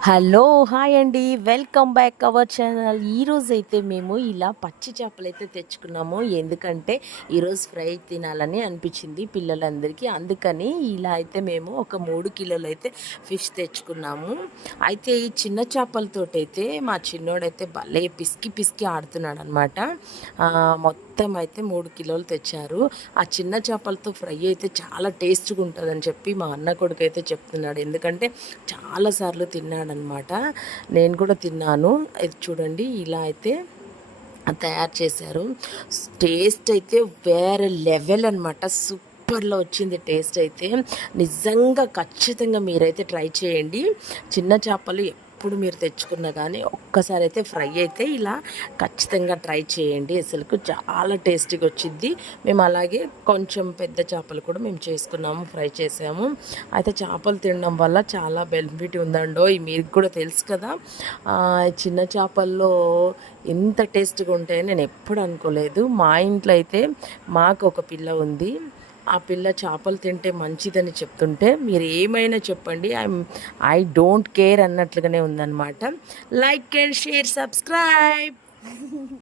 Hello! Hi అండి. Welcome back our channel. ఈరోజైతే మేము ఇలా పచ్చి చేపలైతే తెచ్చుకున్నాము. ఎందుకంటే ఈరోజు ఫ్రై తినాలని అనిపించింది పిల్లలందరికీ. అందుకని ఇలా అయితే మేము ఒక 3 కిలోలైతే ఫిష్ తెచ్చుకున్నాము. అయితే ఈ చిన్న చేపలతోటైతే మా చిన్నోడైతే భలే పిసికి పిసికి ఆడుతున్నాడనమాట. మొత్తం అయితే 3 కిలోలు తెచ్చారు. ఆ చిన్న చేపలతో ఫ్రై అయితే చాలా టేస్ట్‌గా ఉంటదని చెప్పి మా అన్న కొడుకైతే చెప్తున్నాడు. ఎందుకంటే చాలా సార్లు తిన్నాడనమాట. నేను కూడా తిన్నాను. ఇది చూడండి ఇలా అయితే తయారు చేశారు. టేస్ట్ అయితే వేరే లెవెల్ అనమాట. సూపర్‌లో వచ్చింది టేస్ట్ అయితే. నిజంగా ఖచ్చితంగా మీరైతే ట్రై చేయండి. చిన్న చేపలు ఎప్పుడు మీరు తెచ్చుకున్నా కానీ ఒక్కసారి అయితే ఫ్రై అయితే ఇలా ఖచ్చితంగా ట్రై చేయండి. అసలుకు చాలా టేస్టీగా వచ్చింది. మేము అలాగే కొంచెం పెద్ద చేపలు కూడా మేము చేసుకున్నాము, ఫ్రై చేసాము. అయితే చేపలు తినడం వల్ల చాలా బెనిఫిట్ ఉందండో మీకు కూడా తెలుసు కదా. చిన్న చేపల్లో ఎంత టేస్ట్గా ఉంటాయని నేను ఎప్పుడు అనుకోలేదు. మా ఇంట్లో అయితే మాకు ఒక పిల్ల ఉంది. ఆ పిల్ల చేపలు తింటే మంచిదని చెప్తుంటే మీరు ఏమైనా చెప్పండి, ఐ డోంట్ కేర్ అన్నట్లుగానే ఉందన్నమాట. Like and share, subscribe.